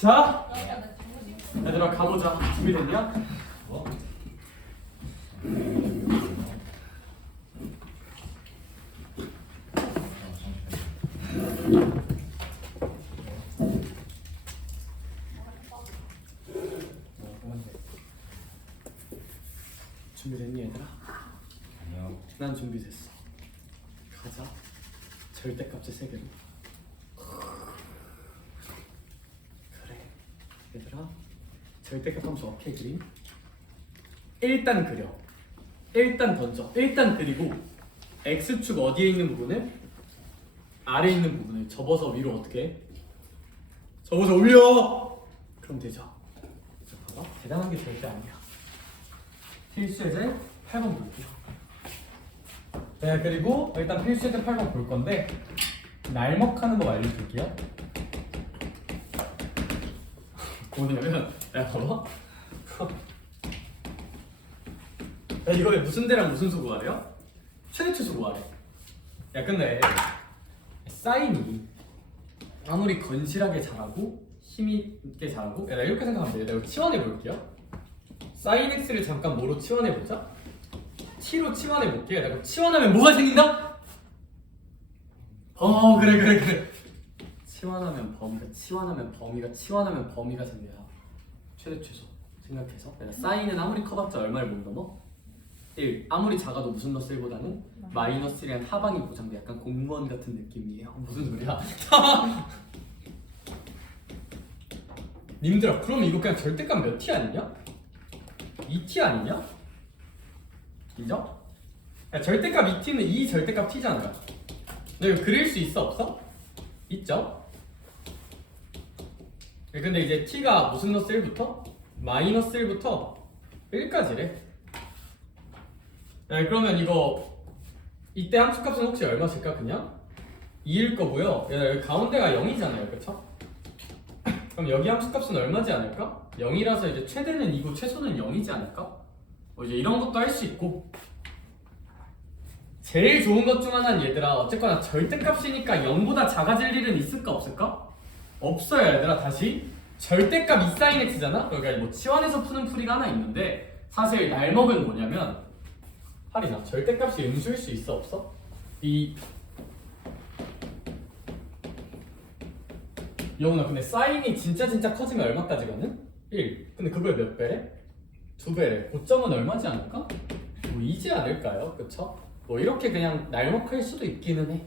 자, 얘들아 가보자. 준비됐냐? 준비됐니 얘들아? 아니요. 난 준비됐어. 가자. 절대값의 세계로. 그래. 얘들아, 절대값 함수 어떻게 그림? 일단 그려. 일단 던져. 일단 그리고 x축 어디에 있는 부분을? 아래에 있는 부분을 접어서 위로 어떻게 해? 접어서 올려! 그럼 되죠. 자, 봐봐. 대단한 게 절대 아니야. 필수 예제 8번 볼게요. 네, 그리고 일단 필수 예제 8번 볼 건데 날먹하는 법 알려줄게요. 뭐냐면, 야 봐봐. 야, 이거에 무슨 대랑 무슨 수 구하래요? 최대치수 구하래. 야 근데 사인이 아무리 건실하게 잘하고 힘 있게 잘하고, 야, 나 이렇게 생각하면 돼. 내가 치환해 볼게요. 사인 x를 잠깐 뭐로 치환해 보자. t로 치환해 볼게. 내가 치환하면 뭐가 생긴다? 그래. 치환하면 범위가 생겨야 최대 최소 생각해서 내가 사인은 아무리 커봤자 얼마를 못 넘어? 1. 아무리 작아도 무슨 넣었을보다는 마이너스 1이란 하방이 보장돼. 약간 공무원 같은 느낌이에요. 무슨 소리야? 님들아, 그럼 이거 그냥 절대값 몇 t 아니냐? 2t 아니냐? 인정? 야, 절대값 2t는 이 절대값 t잖아. 너 이거 그릴 수 있어 없어? 있죠? 근데 이제 t가 무슨 넣었어 1부터? 마이너스 1부터 1까지래. 그러면 이거 이때 함수값은 혹시 얼마일까? 그냥 2일 거고요. 여기 가운데가 0이잖아요, 그쵸? 그럼 여기 함수값은 얼마지 않을까? 0이라서 이제 최대는 2고 최소는 0이지 않을까? 이제 이런 것도 할 수 있고, 제일 좋은 것 중 하나는 얘들아, 어쨌거나 절대값이니까 0보다 작아질 일은 있을까 없을까? 없어요. 얘들아, 다시 절대값 2 sin x잖아? 그러니까 뭐 치환해서 푸는 풀이가 하나 있는데, 사실 날먹은 뭐냐면, 할인아, 절대값이 음수일 수 있어 없어? 영훈아, 근데 사인이 진짜 커지면 얼마까지 가는? 1. 근데 그거에 몇 배래? 2배래. 고점은 얼마지 않을까? 뭐 2지 않을까요? 그쵸? 뭐 이렇게 그냥 날먹할 수도 있기는 해.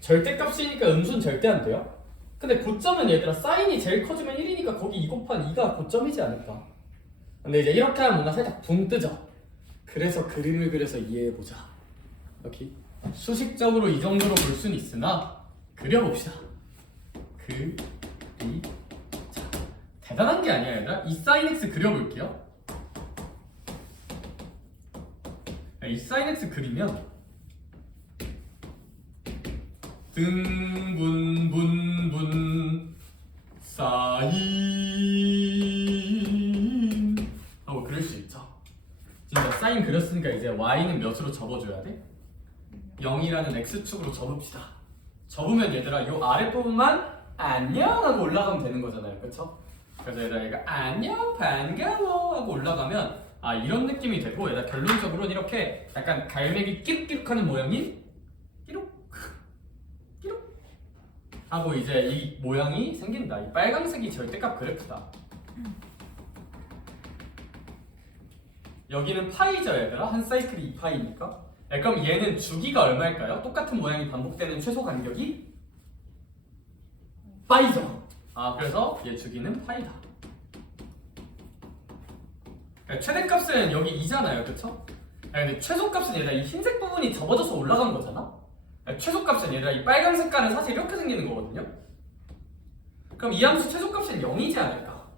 절대값이니까 음수는 절대 안 돼요. 근데 고점은 얘들아, 사인이 제일 커지면 1이니까 거기 2 곱한 2가 고점이지 않을까? 근데 이제 이렇게 하면 뭔가 살짝 붕 뜨죠. 그래서 그림을 그려서 이해해보자. 오케이? 수식적으로 이 정도로 볼 수는 있으나 그려봅시다. 자, 대단한 게 아니야 얘들아. 이 sin x 그려볼게요. 이 sin x 그리면 등분분분 사인 하고 그릴 수 있죠. 진짜 사인 그렸으니까 이제 y는 몇으로 접어줘야 돼? 0이라는 x축으로 접읍시다. 접으면 얘들아 요 아랫부분만 안녕 하고 올라가면 되는 거잖아요, 그쵸? 그래서 얘들아 얘가 안녕 반가워 하고 올라가면 이런 느낌이 되고, 얘들아 결론적으로는 이렇게 약간 갈매기 끼룩끼룩 하는 모양이 끼룩 끼룩 하고 이제 이 모양이 생긴다. 이 빨강색이 절대값 그래프다. 여기는 파이죠 얘들아. 한 사이클이 2파이니까. 그럼 얘는 주기가 얼마일까요? 똑같은 모양이 반복되는 최소 간격이 파이죠. 그래서 얘 주기는 파이다. 최대값은 여기 2잖아요, 그쵸? 근데 최소값은 얘들아 이 흰색 부분이 접어져서 올라간 거잖아? 최소값은 얘들아 이 빨간 색깔은 사실 이렇게 생기는 거거든요? 그럼 이 함수 최소값은 0이지 않을까?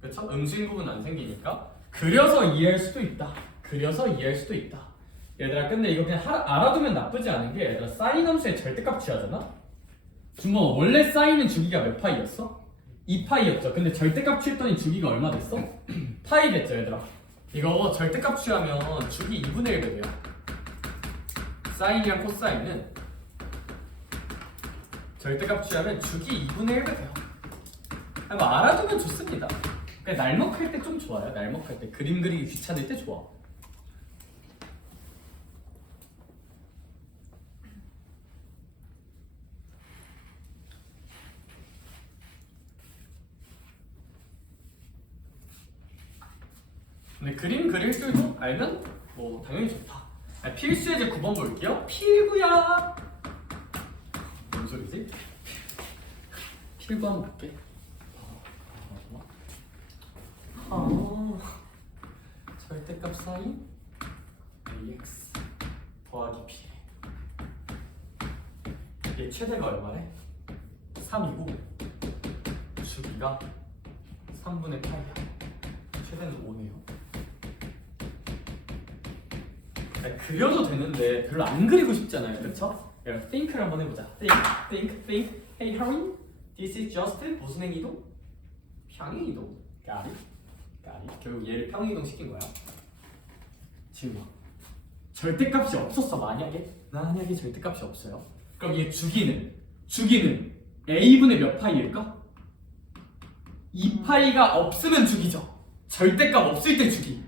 그쵸? 음수인 부분은 안 생기니까 그려서 이해할 수도 있다. 얘들아 근데 이거 그냥 알아두면 나쁘지 않은 게, 얘들아 사인 함수의 절대값 취하잖아? 준범아, 원래 사인은 주기가 몇 파이였어? 2파이였죠. 근데 절대값 취했더니 주기가 얼마 됐어? 파이 됐죠 얘들아. 이거 절대값 취하면 주기 2분의 1배 돼요. 사인이랑 코사인은 절대값 취하면 주기 2분의 1배 돼요. 뭐 알아두면 좋습니다. 그러니까 날먹할 때 좀 좋아요. 날먹할 때 그림 그리기 귀찮을 때 좋아. 근데 그림 그릴 줄도 알면 뭐 당연히 좋다. 필수 예제 9번 볼게요. 필구야. 뭔 소리지? 필구 한번 볼게. 절대값 사인 ax 더하기 b. 얘 최대가 얼마래? 3이고 주기가 3분의 8이야. 최대는 5네요. 그려도 되는데 별로 안 그리고 싶잖아요, 그렇죠? 그럼 think를 한번 해보자. think. Hey, Harry, this is just 무슨 행이동? 평행이동. got it. 결국 얘를 평행이동 시킨 거야. 지금 절대값이 없었어. 만약에 절대값이 없어요. 그럼 얘 주기는 a분의 몇 파이일까? 2파이가 없으면 주기죠. 절대값 없을 때 주기.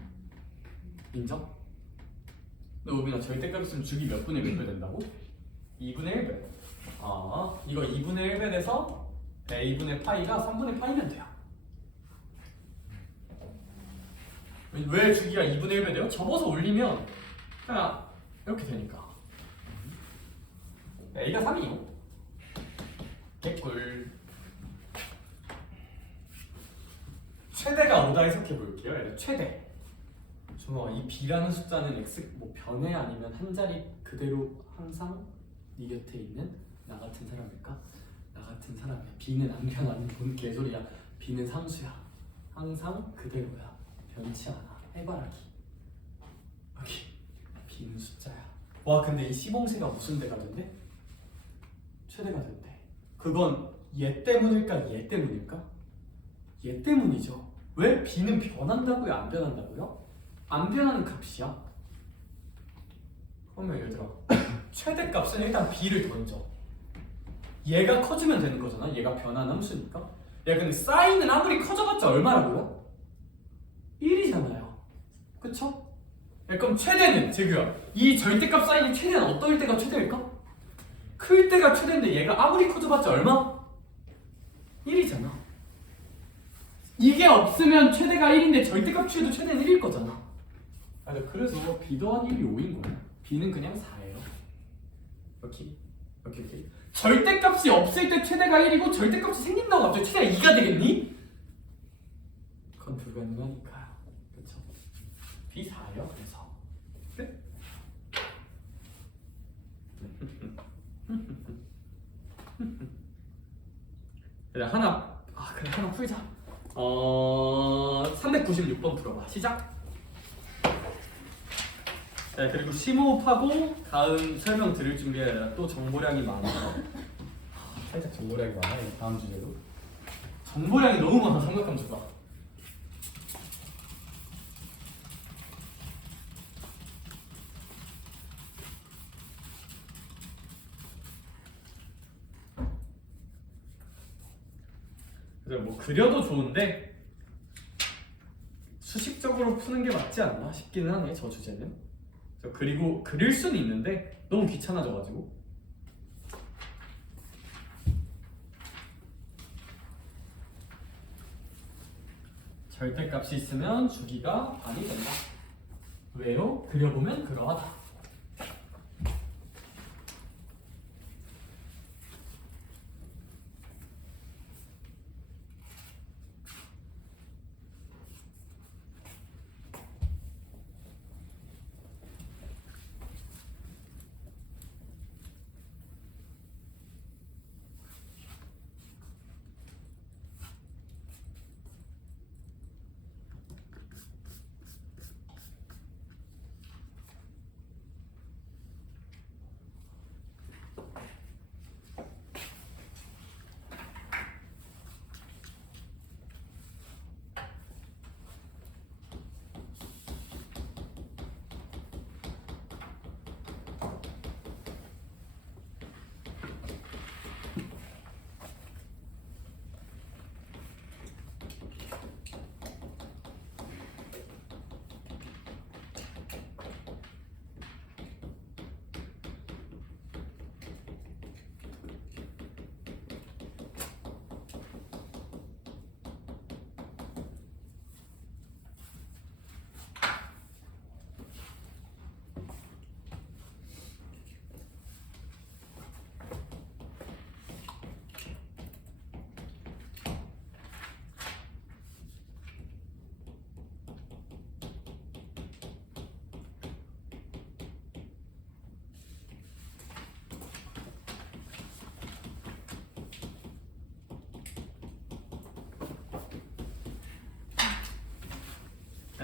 인정? 근데 우빈아 절대값 있으면 주기 몇 분의 몇 배 된다고? 2분의 1배. 이거 2분의 1배 돼서 a분의 파이가 3분의 파이면 돼요. 왜 주기가 2분의 1배 돼요? 접어서 올리면 그냥 이렇게 되니까. a가 3이요. 개꿀. 최대가 오다 해석해 볼게요. 최대. 이 b라는 숫자는 x 뭐 변해 아니면 한 자리 그대로 항상 네 곁에 있는 나 같은 사람일까? 나 같은 사람이야. b는 안 변하는 뭔 개소리야. b는 상수야. 항상 그대로야. 변치 않아. 해바라기. 여기 b는 숫자야. 와 근데 이 시범세가 무슨 대가 된대? 최대가 된대. 그건 얘 때문일까? 얘 때문일까? 얘 때문이죠. 왜? b는 변한다고요? 안 변한다고요? 안 변하는 값이야. 그러면 얘들아 최대값은 일단 b를 던져. 얘가 커지면 되는 거잖아. 얘가 변한 함수니까. 야 근데 사인은 아무리 커져봤자 얼마라고요? 1이잖아요. 그쵸? 야, 그럼 최대는 제규야. 이 절대값 사인이 최대는 어떨 때가 최대일까? 클 때가 최대인데 얘가 아무리 커져봤자 얼마? 1이잖아. 이게 없으면 최대가 1인데 절대값 취해도 최대는 1일 거잖아. 그래서 b 더하기 1이 5인 거야. b는 그냥 4예요. 오케이. 절대값이 없을 때 최대가 1이고 절대값이 생긴다고 갑자기 최대가 2가 되겠니? 그건 불가능하니까요. 그렇죠? b 4예요. 그래서 끝. 그래 하나 풀자. 396번 풀어봐. 시작. 네, 그리고 심호흡하고 다음 설명 들을 준비해야 또 정보량이 많아요. 살짝 정보량이 많아요. 다음 주제도 정보량이 너무 많아. 삼각함수가. 그래서 뭐 그려도 좋은데 수식적으로 푸는 게 맞지 않나 싶기는 하네. 저 주제는. 그리고 그릴 수는 있는데 너무 귀찮아져가지고. 절대값이 있으면 주기가 반이 된다. 왜요? 그려보면 그러하다.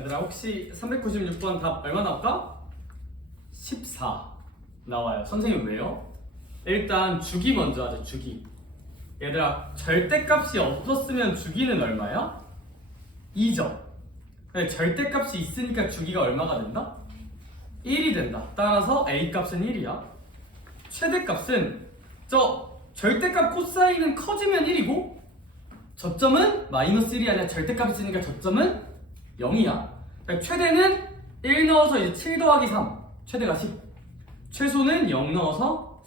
얘들아 혹시 396번 답 얼마 나올까? 14 나와요. 선생님 왜요? 일단 주기 먼저 하자. 주기. 얘들아 절대값이 없었으면 주기는 얼마야? 2죠. 근데 절대값이 있으니까 주기가 얼마가 된다? 1이 된다. 따라서 A값은 1이야. 최대값은 저 절대값 코사인은 커지면 1이고 저점은 마이너스 1이 아니라 절대값이 있으니까 저점은 0이야. 그러니까 최대는 1 넣어서 이제 7 더하기 3 최대가 10 최소는 0 넣어서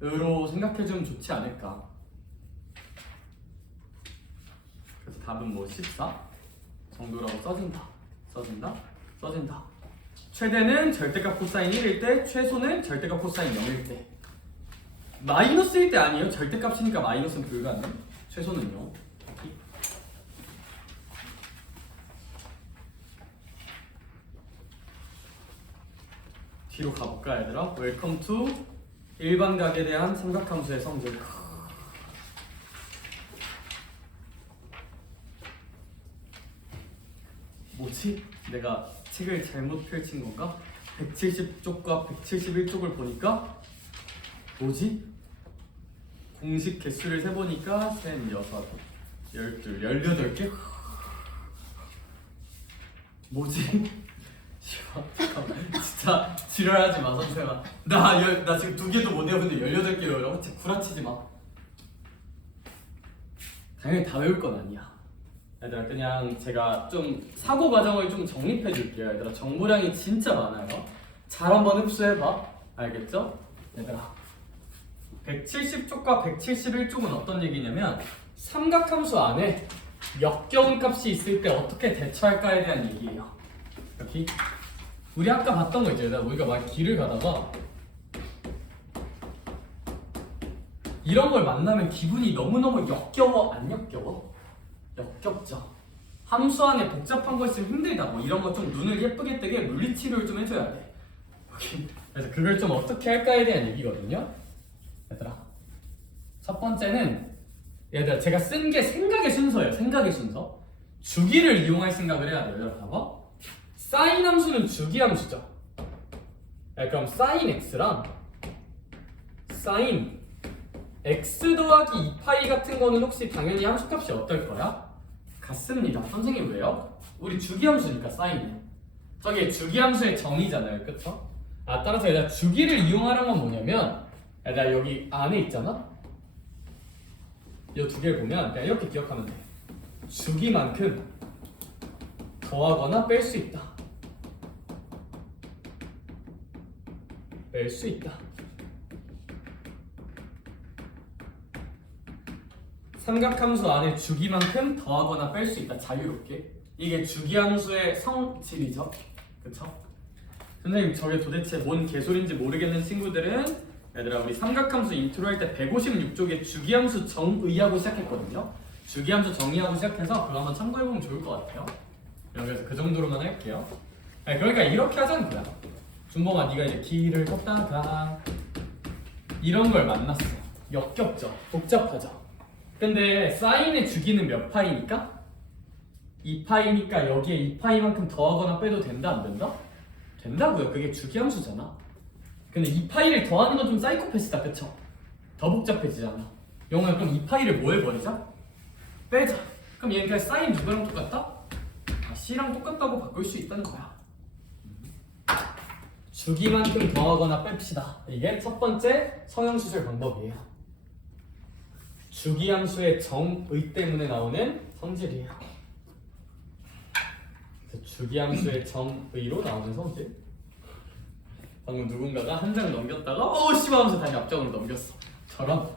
3으로 생각해주면 좋지 않을까. 그래서 답은 뭐 14 정도라고 써진다. 최대는 절대값 코사인 1일 때 최소는 절대값 코사인 0일 때 마이너스일 때 아니에요. 절대값이니까 마이너스는 불가능. 최소는요. 뒤로 가볼까 얘들아? 웰컴 투 일반각에 대한 삼각함수의 성질. 뭐지? 내가 책을 잘못 펼친 건가? 170쪽과 171쪽을 보니까 뭐지? 공식 개수를 세보니까 3, 6, 12, 18개? 뭐지? 잠깐만 진짜 지랄하지 마 선생아. 나 지금 2개도 못 외우는데 18개 외우라고? 진짜 구라치지 마. 당연히 다 외울 건 아니야. 얘들아 그냥 제가 좀 사고 과정을 좀 정립해 줄게요. 얘들아 정보량이 진짜 많아요. 잘 한번 흡수해봐. 알겠죠? 얘들아 170쪽과 171쪽은 어떤 얘기냐면 삼각함수 안에 역겨운 값이 있을 때 어떻게 대처할까에 대한 얘기예요. 여기 우리 아까 봤던 거 있잖아. 우리가 막 길을 가다가 이런 걸 만나면 기분이 너무너무 역겨워. 안 역겨워? 역겹죠. 함수 안에 복잡한 거 있으면 힘들다. 뭐 이런 거 좀 눈을 예쁘게 뜨게 물리치료를 좀 해줘야 돼. 그래서 그걸 좀 어떻게 할까에 대한 얘기거든요. 얘들아 첫 번째는 얘들아 제가 쓴 게 생각의 순서예요. 생각의 순서. 주기를 이용할 생각을 해야 돼요. 얘들아 봐봐. 사인 함수는 주기 함수죠. 그럼 사인 x랑 사인 x 더하기 2파이 같은 거는 혹시 당연히 함수값이 어떨 거야? 같습니다. 선생님 왜요? 우리 주기 함수니까 사인은 저게 주기 함수의 정의잖아요. 그쵸? 따라서 얘들아 주기를 이용하는 건 뭐냐면 얘들아 여기 안에 있잖아? 이 두 개를 보면 그냥 이렇게 기억하면 돼. 주기만큼 더하거나 뺄 수 있다. 뺄 수 있다. 삼각함수 안에 주기만큼 더하거나 뺄 수 있다. 자유롭게. 이게 주기함수의 성질이죠. 그쵸? 선생님 저게 도대체 뭔 개소리인지 모르겠는 친구들은 얘들아 우리 삼각함수 인트로 할 때 156쪽에 주기함수 정의하고 시작했거든요. 주기함수 정의하고 시작해서 그거 한번 참고해보면 좋을 것 같아요. 그래서 그 정도로만 할게요. 그러니까 이렇게 하자는 거야. 준범아 네가 이제 길을 걷다가 이런 걸 만났어. 역겹죠? 복잡하죠? 근데 사인의 주기는 몇 파이니까? 2파이니까 여기에 2파이만큼 더하거나 빼도 된다 안 된다? 된다고요. 그게 주기함수잖아. 근데 2파이를 더하는 건 좀 사이코패스다. 그쵸? 더 복잡해지잖아. 영어야 그럼 2파이를 뭐 해버리자? 빼자. 그럼 얘는 그냥 사인 누구랑 똑같다? C랑 똑같다고 바꿀 수 있다는 거야. 주기만큼 더하거나 뺍시다. 이게 첫 번째 성형수술 방법이에요. 주기함수의 정의 때문에 나오는 성질이에요. 그래서 주기함수의 정의로 나오는 성질. 방금 누군가가 한 장 넘겼다가 어우 씨발 하면서 다시 앞장으로 넘겼어. 저런.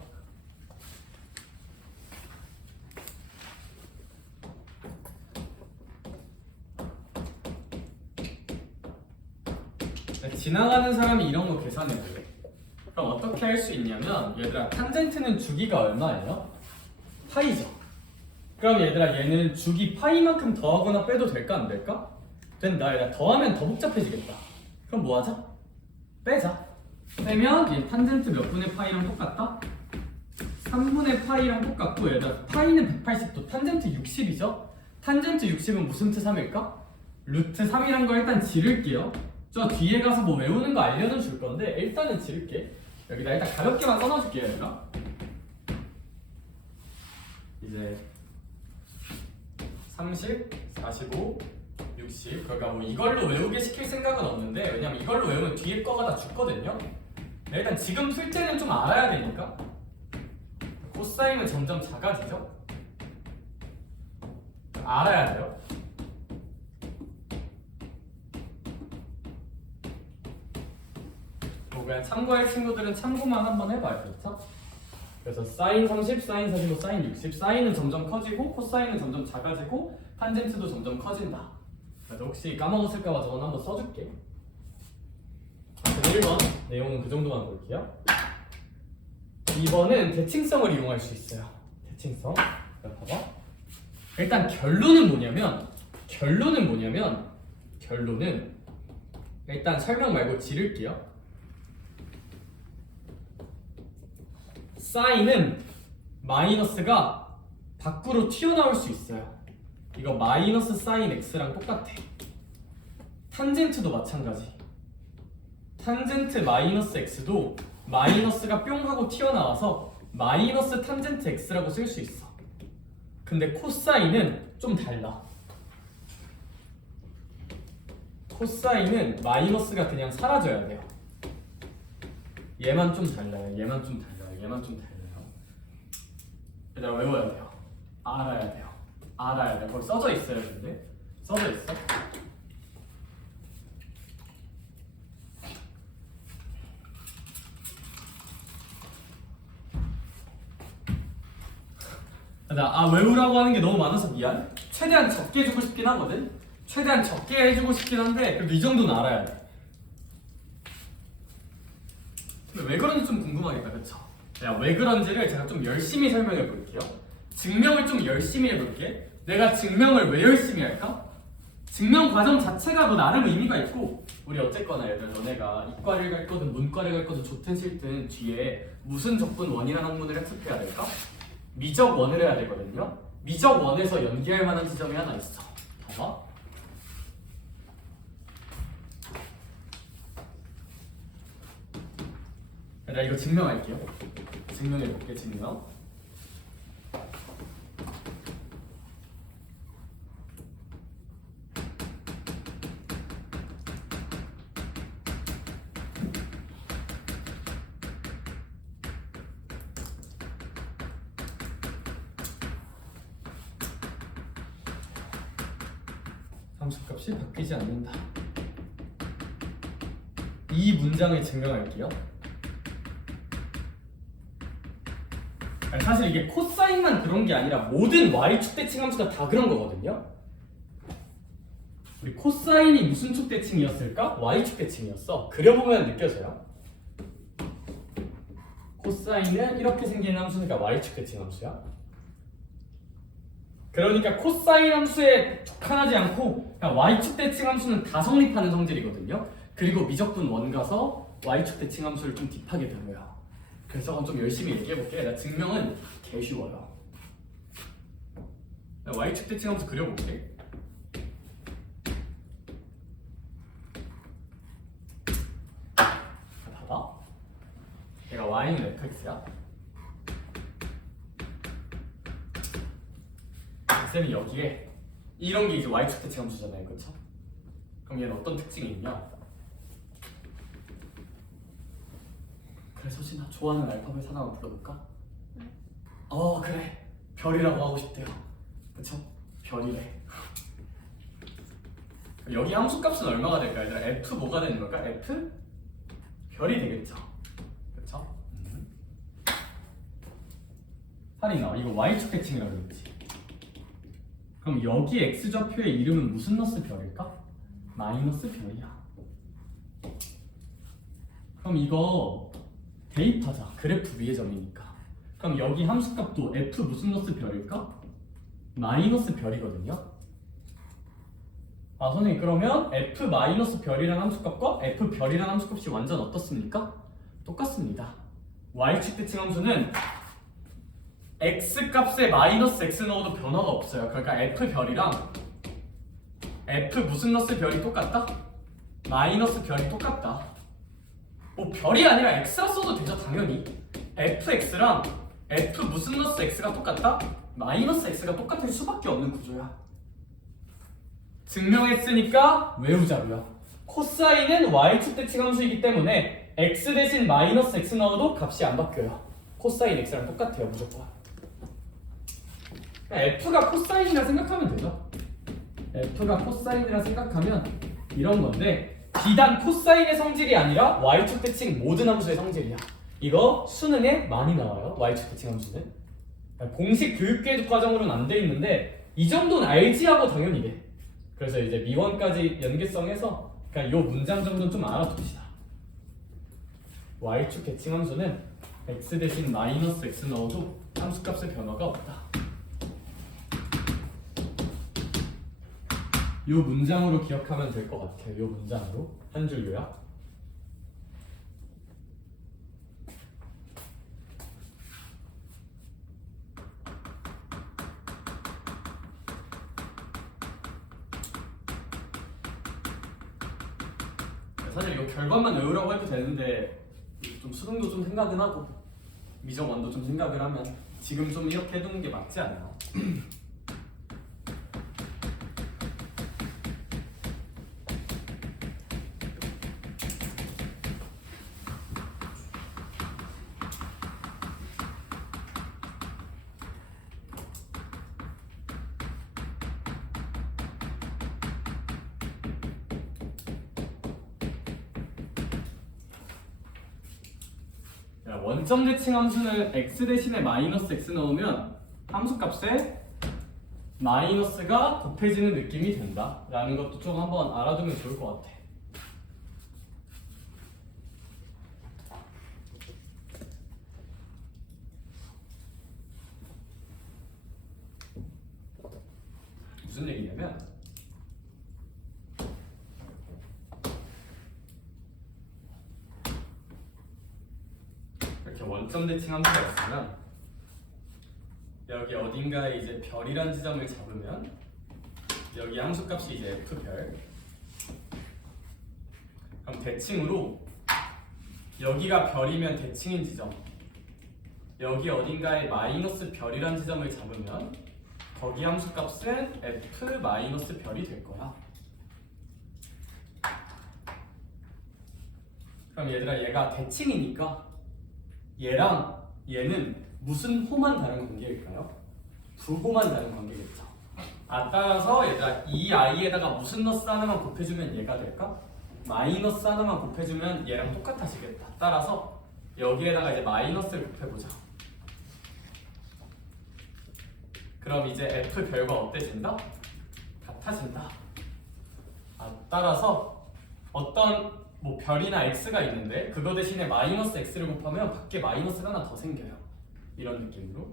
지나가는 사람이 이런 거 계산해야 돼. 그럼 어떻게 할 수 있냐면 얘들아 탄젠트는 주기가 얼마예요? 파이죠. 그럼 얘들아 얘는 주기 파이만큼 더하거나 빼도 될까 안 될까? 된다. 얘들아 더하면 더 복잡해지겠다. 그럼 뭐 하자? 빼자. 빼면 얘 탄젠트 몇 분의 파이랑 똑같다? 3분의 파이랑 똑같고 얘들아 파이는 180도 탄젠트 60이죠? 탄젠트 60은 무슨 트 3일까? 루트 3이란 거 일단 지를게요. 저 뒤에 가서 뭐 외우는 거 알려는 줄 건데 일단은 지를게. 여기다 일단 가볍게만 써놔줄게요. 얘들아. 이제 30, 45, 60. 그러니까 뭐 이걸로 외우게 시킬 생각은 없는데 왜냐면 이걸로 외우면 뒤에 거가 다 죽거든요. 일단 지금 풀 때는 좀 알아야 되니까. 코사인은 점점 작아지죠. 알아야 돼요. 뭐 그냥 참고할 친구들은 참고만 한번 해봐야겠죠. 그래서 사인 30, 사인 45, 사인 60. 사인은 점점 커지고 코사인은 점점 작아지고 탄젠트도 점점 커진다. 그래서 혹시 까먹었을까봐 저건 한번 써줄게. 1번 내용은 그 정도만 볼게요. 2번은 대칭성을 이용할 수 있어요. 대칭성. 봐봐. 일단 결론은 일단 설명 말고 지를게요. 사인은 마이너스가 밖으로 튀어나올 수 있어요. 이거 마이너스 사인 x랑 똑같아. 탄젠트도 마찬가지. 탄젠트 마이너스 x도 마이너스가 뿅 하고 튀어나와서 마이너스 탄젠트 x라고 쓸 수 있어. 근데 코사인은 좀 달라. 코사인은 마이너스가 그냥 사라져야 돼요. 얘만 좀 달라요. 얘만 좀 달라요. 얘들아 외워야 돼요. 알아야 돼요. 거기 써져 있어요. 근데 써져 있어. 외우라고 하는 게 너무 많아서 미안. 최대한 적게 해주고 싶긴 하거든. 최대한 적게 해주고 싶긴 한데 그래도 이 정도는 알아야 돼. 근데 왜 그런지 좀 궁금하겠다, 그쵸? 왜 그런지를 제가 좀 열심히 설명해 볼게요. 증명을 좀 열심히 해볼게. 내가 증명을 왜 열심히 할까? 증명 과정 자체가 뭐 나름 의미가 있고 우리 어쨌거나 얘들 너네가 이과를 갈 거든 문과를 갈 거든 좋든 싫든 뒤에 무슨 적분 원이라는 학문을 학습해야 될까? 미적 원을 해야 되거든요. 미적 원에서 연기할 만한 지점이 하나 있어. 봐봐. 나 이거 증명할게요. 증명해볼게. 증명. 함수값이 바뀌지 않는다. 이 문장을 증명할게요. 사실 이게 코사인만 그런 게 아니라 모든 y축 대칭 함수가 다 그런 거거든요. 우리 코사인이 무슨 축 대칭이었을까? y축 대칭이었어. 그려보면 느껴져요. 코사인은 이렇게 생긴 함수니까 y축 대칭 함수야. 그러니까 코사인 함수에 족한하지 않고 그냥 y축 대칭 함수는 다 성립하는 성질이거든요. 그리고 미적분 원 가서 y축 대칭 함수를 좀 딥하게 다뤄요. 그래서 좀 열심히 얘기해볼게. 나 증명은 개 쉬워요. 나 y축 대칭 함수 그려볼게. 봐봐. 얘가 y는 fx야. 쌤이 여기에 이런 게 이제 y축 대칭 함수잖아요, 그렇죠? 그럼 얘는 어떤 특징이 있냐? 그래서 진아 좋아하는 알파벳 하나만 불러볼까? 그래. 별이라고 하고 싶대요. 그쵸? 별이래. 여기 함수값은 얼마가 될까요? 얘들아? f 뭐가 되는 걸까? f? 별이 되겠죠? 그쵸? 할인아 이거 y축 대칭이라고 그랬지? 그럼 여기 x좌표의 이름은 무슨 너스 별일까? 마이너스 별이야. 그럼 이거 대입하자. 그래프 위의 점이니까. 그럼 여기 함수값도 f 무슨 너스 별일까? 마이너스 별이거든요. 선생님 그러면 f 마이너스 별이라는 함수값과 f 별이라는 함수값이 완전 어떻습니까? 똑같습니다. y축 대칭 함수는 x 값에 마이너스 x 넣어도 변화가 없어요. 그러니까 f 별이랑 F 무슨 너스 별이 똑같다? 마이너스 별이 똑같다. 뭐 별이 아니라 X라 써도 되죠 당연히. fx랑 F 무슨 너스 X가 똑같다? 마이너스 X가 똑같을 수밖에 없는 구조야. 증명했으니까 외우자고요. 코사인은 y축 대칭 함수이기 때문에 x 대신 마이너스 x 넣어도 값이 안 바뀌어요. 코사인 x랑 똑같아요 무조건. f가 코사인이라 생각하면 되죠. f가 코사인이라 생각하면 이런 건데 비단 코사인의 성질이 아니라 y축 대칭 모든 함수의 성질이야. 이거 수능에 많이 나와요. y축 대칭 함수는. 공식 교육계획 과정으로는 안 돼 있는데 이 정도는 알지 하고 당연히 돼. 그래서 이제 미원까지 연계성해서 그냥 요 문장 정도는 좀 알아둡시다. y축 대칭 함수는 x 대신 마이너스 x 넣어도 함수값의 변화가 없다. 요 문장으로 기억하면 될 것 같아요. 요 문장으로 한 줄 요약. 사실 이거 결과만 외우라고 해도 되는데 좀 수능도 좀 생각은 하고 미적원도 좀 생각을 하면 지금 좀 이렇게 해두는 게 맞지 않나? 원점 대칭 함수는 x 대신에 마이너스 x 넣으면 함수값에 마이너스가 곱해지는 느낌이 든다 라는 것도 좀 한번 알아두면 좋을 것 같아. 무슨 얘기냐면 이렇게 원점 대칭 함수가 있으면 여기 어딘가에 이제 별이란 지점을 잡으면 여기 함수값이 이제 f별. 그럼 대칭으로 여기가 별이면 대칭인 지점, 여기 어딘가에 마이너스 별이란 지점을 잡으면 거기 함수값은 f 마이너스 별이 될 거야. 그럼 얘들아 얘가 대칭이니까 얘랑 얘는 무슨 호만 다른 관계일까요? 부호만 다른 관계겠죠. 따라서 얘들아 이 i에다가 무슨 너스 하나만 곱해주면 얘가 될까? 마이너스 하나만 곱해주면 얘랑 똑같아지겠다. 따라서 여기에다가 이제 마이너스를 곱해보자. 그럼 이제 f 별과 어때진다? 같아진다. 따라서 어떤 뭐 별이나 x가 있는데 그거 대신에 마이너스 x를 곱하면 밖에 마이너스가 하나 더 생겨요. 이런 느낌으로.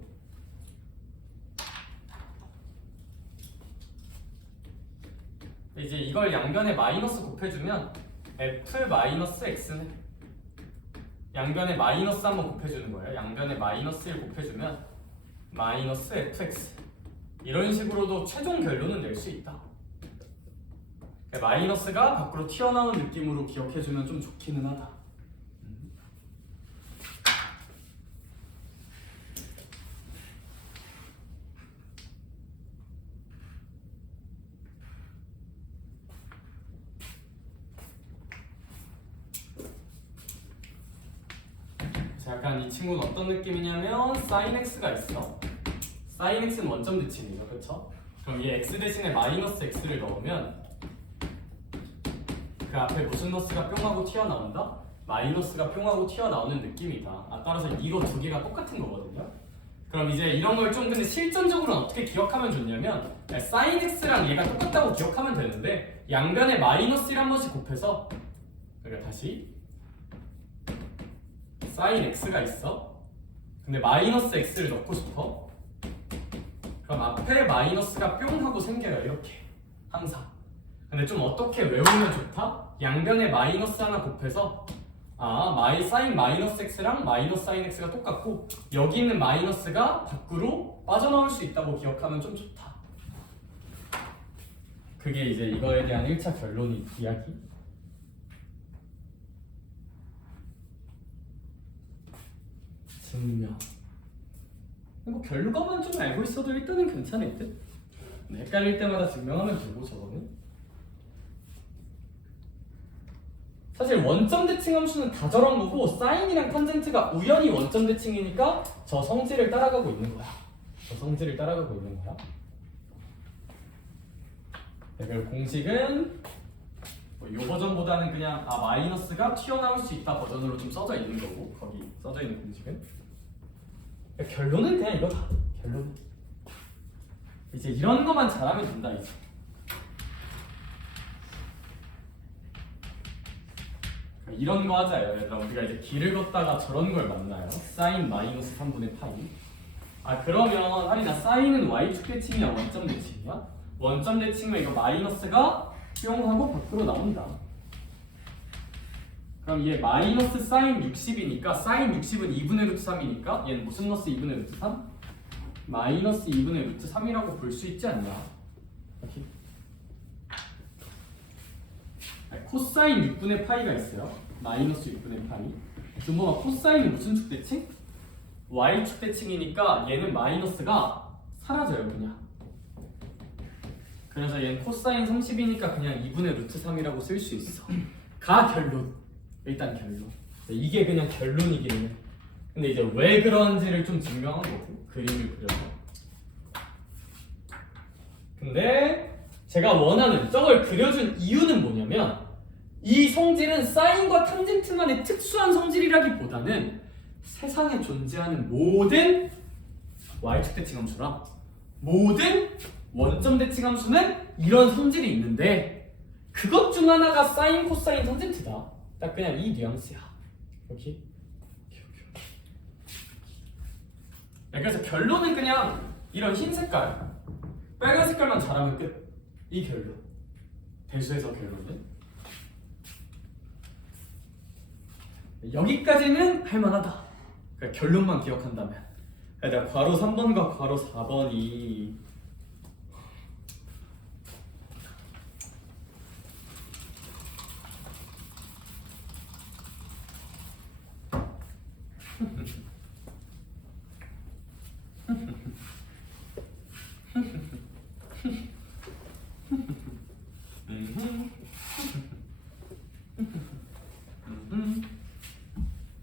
이제 이걸 양변에 마이너스 곱해주면 f 마이너스 x는 양변에 마이너스 한번 곱해주는 거예요. 양변에 마이너스 1 곱해주면 마이너스 fx. 이런 식으로도 최종 결론은 낼 수 있다. 마이너스가 밖으로 튀어나오는 느낌으로 기억해주면 좀 좋기는 하다. 자, 약간 이 친구는 어떤 느낌이냐면 sin x가 있어. sin x는 원점 대칭이죠, 그렇죠? 그럼 이 x 대신에 마이너스 x를 넣으면 그 앞에 무슨 너스가 뿅 하고 튀어나온다? 마이너스가 뿅 하고 튀어나오는 느낌이다. 따라서 이거 두 개가 똑같은 거거든요. 그럼 이제 이런 걸 좀 근데 실전적으로는 어떻게 기억하면 좋냐면 sin x랑 얘가 똑같다고 기억하면 되는데 양변에 마이너스 1 한 번씩 곱해서 그러니까 다시 sin x가 있어. 근데 마이너스 x를 넣고 싶어. 그럼 앞에 마이너스가 뿅 하고 생겨요. 이렇게 항상. 근데 좀 어떻게 외우면 좋다? 양변에 마이너스 하나 곱해서 sin 마이너스 x랑 마이너스 sin x가 똑같고 여기 있는 마이너스가 밖으로 빠져나올 수 있다고 기억하면 좀 좋다. 그게 이제 이거에 대한 1차 결론이 이야기. 증명. 뭐 결과만 좀 알고 있어도 일단은 괜찮을 듯. 헷갈릴 때마다 증명하면 되고 저거는. 사실 원점 대칭 함수는 다 저런 거고 사인이랑 탄젠트가 우연히 원점 대칭이니까 저 성질을 따라가고 있는 거야. 저 성질을 따라가고 있는 거야. 네, 그리고 공식은 요 버전보다는 그냥 마이너스가 튀어나올 수 있다 버전으로 좀 써져 있는 거고 거기 써져 있는 공식은 결론은 그냥 이거다. 결론 이제 이런 거만 잘하면 된다 이제. 이런 거 하자요. 얘들아 우리가 이제 길을 걷다가 저런 걸 만나요. 사인 마이너스 3분의 파이. 그러면 하리나 사인은 y축 대칭이야 원점 대칭이야? 원점 대칭이면 이거 마이너스가 뿅 하고 밖으로 나온다. 그럼 얘 마이너스 사인 60이니까 사인 60은 2분의 루트 3이니까 얘는 무슨 넣었어 2분의 루트 3? 마이너스 2분의 루트 3이라고 볼 수 있지 않나? 이렇게. 코사인 6분의 파이가 있어요. 마이너스 6분의 파이. 그럼 코사인은 무슨 축 대칭? y축 대칭이니까 얘는 마이너스가 사라져요 그냥. 그래서 얘는 코사인 30이니까 그냥 2분의 루트 3이라고 쓸 수 있어. 가 결론. 일단 결론. 이게 그냥 결론이긴 해. 근데 이제 왜 그런지를 좀 증명한 거고 그림을 그려서. 근데 제가 원하는 저걸 그려준 이유는 뭐냐면 이 성질은 사인과 탄젠트만의 특수한 성질이라기보다는 세상에 존재하는 모든 y축 대칭 함수랑 모든 원점 대칭 함수는 이런 성질이 있는데 그것 중 하나가 사인, 코사인, 탄젠트다. 딱 그냥 이 뉘앙스야. 오케이? 그래서 결론은 그냥 이런 흰 색깔, 빨간 색깔만 잘하면 끝. 이 결론. 대수에서 결론은 여기까지는 할만하다. 그러니까 결론만 기억한다면. 그러니까 괄호 3번과 괄호 4번이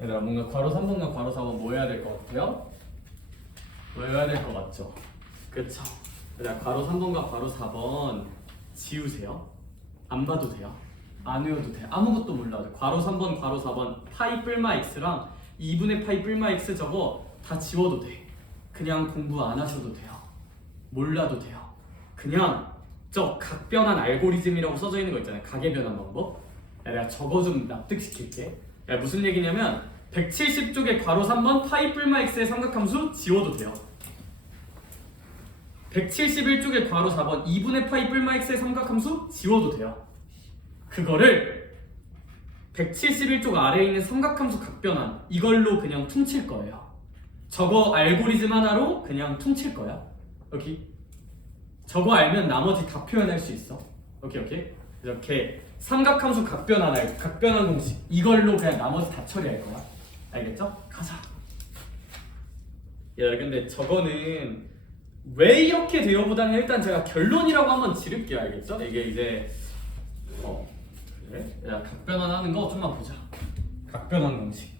얘들아 뭔가 괄호 3번과 괄호 4번 뭐 해야 될 것 같아요? 뭐 해야 될 것 같죠? 그쵸? 얘들아 괄호 3번과 괄호 4번 지우세요. 안 봐도 돼요. 안 외워도 돼. 아무것도 몰라도 돼. 괄호 3번, 괄호 4번 파이 뿔마 x랑 2분의 파이 뿔마 x 저거 다 지워도 돼. 그냥 공부 안 하셔도 돼요. 몰라도 돼요. 그냥 저 각변환 알고리즘이라고 써져 있는 거 있잖아요. 각의 변환 방법. 야, 내가 저거 좀 납득시킬게. 야, 무슨 얘기냐면 170쪽에 괄호 3번 파이 뿔마 x의 삼각함수 지워도 돼요. 171쪽에 괄호 4번 2분의 파이 뿔마 x의 삼각함수 지워도 돼요. 그거를 171쪽 아래에 있는 삼각함수 각변환 이걸로 그냥 퉁칠 거예요. 저거 알고리즘 하나로 그냥 퉁칠 거야. 여기 저거 알면 나머지 다 표현할 수 있어. 오케이. 이렇게 삼각함수 각변환 알고 각변환 공식 이걸로 그냥 나머지 다 처리할 거야. 알겠죠? 가자. 야 근데 저거는 왜 이렇게 되어보다는 일단 제가 결론이라고 한번 지를게요. 알겠죠? 이게 이제 그래? 야 각변환 하는 거 좀만 보자. 각변환 공식.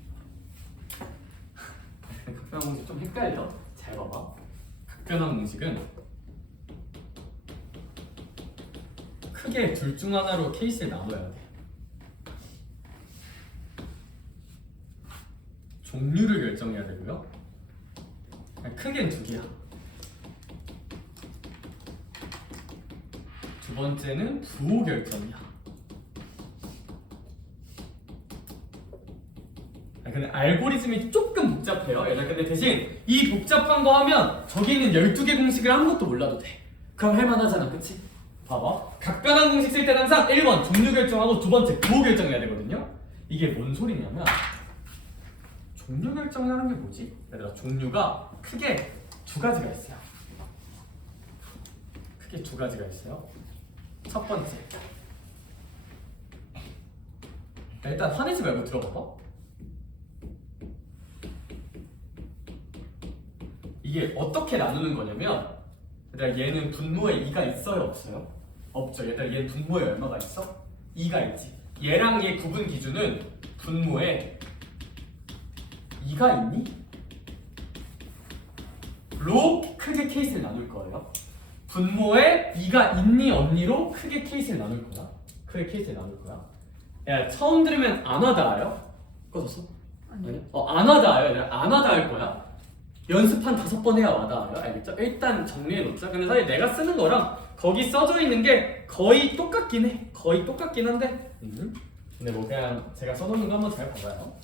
각변환 공식 좀 헷갈려. 잘 봐봐. 각변환 공식은 크게 둘 중 하나로 케이스를 나눠야 돼. 종류를 결정해야 되고요. 크게는 두 개야. 두 번째는 부호 결정이야. 근데 알고리즘이 조금 복잡해요. 얘들 근데 대신 이 복잡한 거 하면 저기 있는 12개 공식을 아무것도 몰라도 돼. 그럼 할만하잖아, 그치? 봐봐. 각변환 공식 쓸 때는 항상 1번 종류 결정하고 두 번째 부호 결정해야 되거든요. 이게 뭔 소리냐면 종류 결정이라는 게 뭐지? 얘들아 종류가 크게 두 가지가 있어요. 크게 두 가지가 있어요. 첫 번째. 일단 화내지 말고 들어봐봐. 이게 어떻게 나누는 거냐면, 얘들아 얘는 분모에 2가 있어요 없어요? 없죠. 얘들아 얘는 분모에 얼마가 있어? 2가 있지. 얘랑 얘 구분 기준은 분모에 2가 있니? 로 크게 케이스를 나눌 거예요. 분모에 2가 있니 없니로 크게 케이스를 나눌 거야. 크게 케이스를 나눌 거야. 야 처음 들으면 안 하다 알아요? 꺼졌어? 아니. 안 하다 알아요? 얘들아 안 하다 할 거야. 연습 한 5번 해야 와다 알아요? 알겠죠? 일단 정리해 놓자. 근데 사실 내가 쓰는 거랑 거기 써져 있는 게 거의 똑같긴 해. 거의 똑같긴 한데 근데 뭐 그냥 제가 써놓는 거 한번 잘 봐봐요.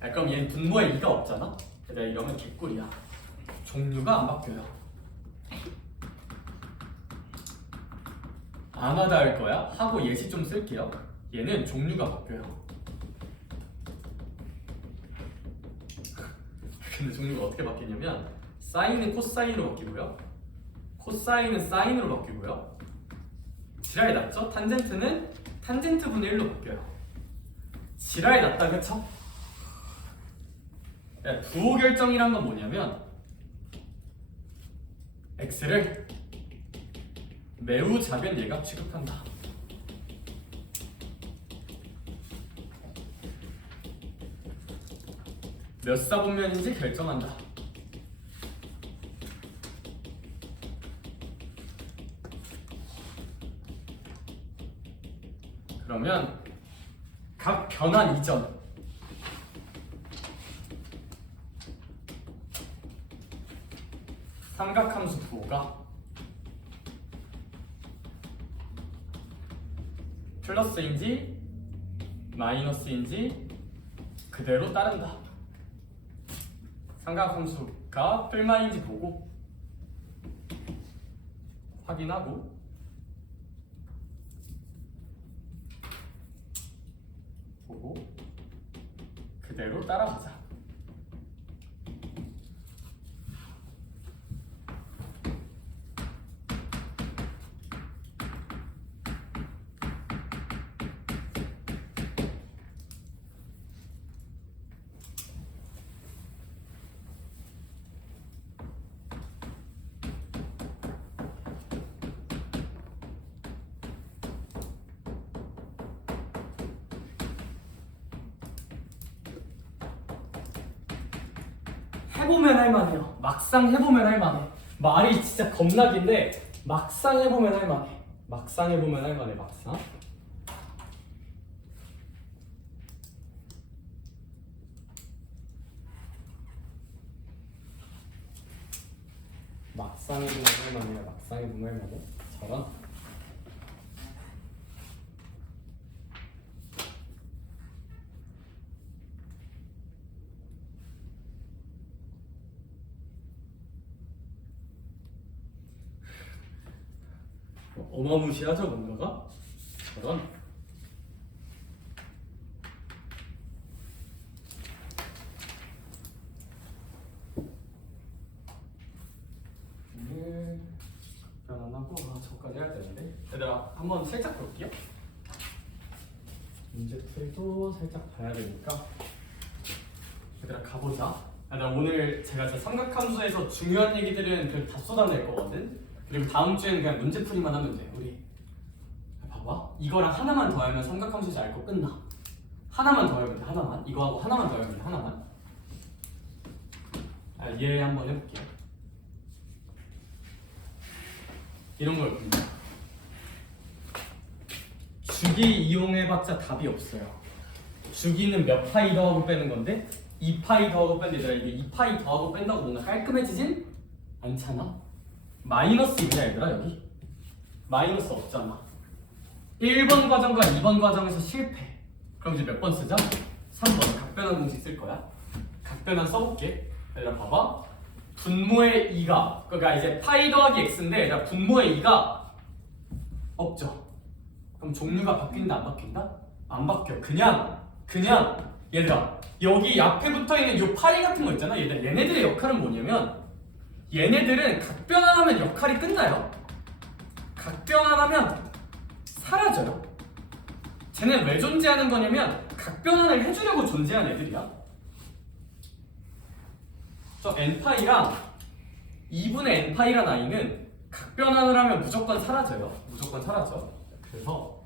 그럼 얘는 분모에 2가 없잖아? 내가 이러면 개꿀이야. 종류가 안 바뀌어요. 안 하다 할 거야? 하고 예시 좀 쓸게요. 얘는 종류가 바뀌어요. 근데 종류가 어떻게 바뀌냐면 사인은 코사인으로 바뀌고요. 코사인은 사인으로 바뀌고요. 지랄이 났죠? 탄젠트는 탄젠트 분의 1로 바뀌어요. 지랄이 났다 그쵸? 부호 결정이란 건 뭐냐면 x를 매우 작은 예값 취급한다. 몇 사분면인지 결정한다. 그러면 각 변환 이전 삼각함수 부호가 플러스인지 마이너스인지 그대로 따른다. 삼각함수가 플마인지 보고 확인하고 그대로 따라가자. 해보면 할만해요. 막상 해보면 할만해. 말이 진짜 겁나긴데 막상 해보면 할만해. 막상 해보면 할만해. 막상. 막상 해보면 할만해요. 막상 해보면 할만해. 저런. 어마무시하죠 뭔가가? 저런. 변환하고 저까지 해야 되는데 얘들아 한번 살짝 볼게요. 문제풀이도 살짝 봐야 되니까 얘들아 가보자. 얘들아 오늘 제가 삼각함수에서 중요한 얘기들은 그냥 다 쏟아낼 거거든. 그리고 다음 주에는 그냥 문제풀이만 하면 돼. 우리 봐봐. 이거랑 하나만 더 하면 삼각함수에서 알 거 끝나. 하나만 더 하면 돼. 하나만. 이거하고 하나만 더 하면 돼. 하나만. 얘 한번 해볼게요. 이런 걸 봅니다. 주기 이용해봤자 답이 없어요. 주기는 몇 파이 더하고 빼는 건데 2파이 더하고 뺀데 이게 2파이 더하고 뺀다고 뭔가 깔끔해지진 않잖아. 마이너스 2냐 얘들아 여기? 마이너스 없잖아. 1번 과정과 2번 과정에서 실패. 그럼 이제 몇 번 쓰자? 3번 각변환 공식 쓸 거야. 각변환 써볼게. 얘들아 봐봐. 분모의 2가 그러니까 이제 파이 더하기 x인데 얘들아 분모의 2가 없죠. 그럼 종류가 바뀐다 안 바뀐다? 안 바뀌어. 그냥 얘들아 여기 앞에 붙어있는 요 파이 같은 거 있잖아. 얘네들의 역할은 뭐냐면 얘네들은 각변환하면 역할이 끝나요. 각변환하면 사라져요. 쟤는 왜 존재하는 거냐면 각변환을 해주려고 존재한 애들이야. 저 n파이랑 2분의 n파이란 i는 각변환을 하면 무조건 사라져요. 무조건 사라져. 그래서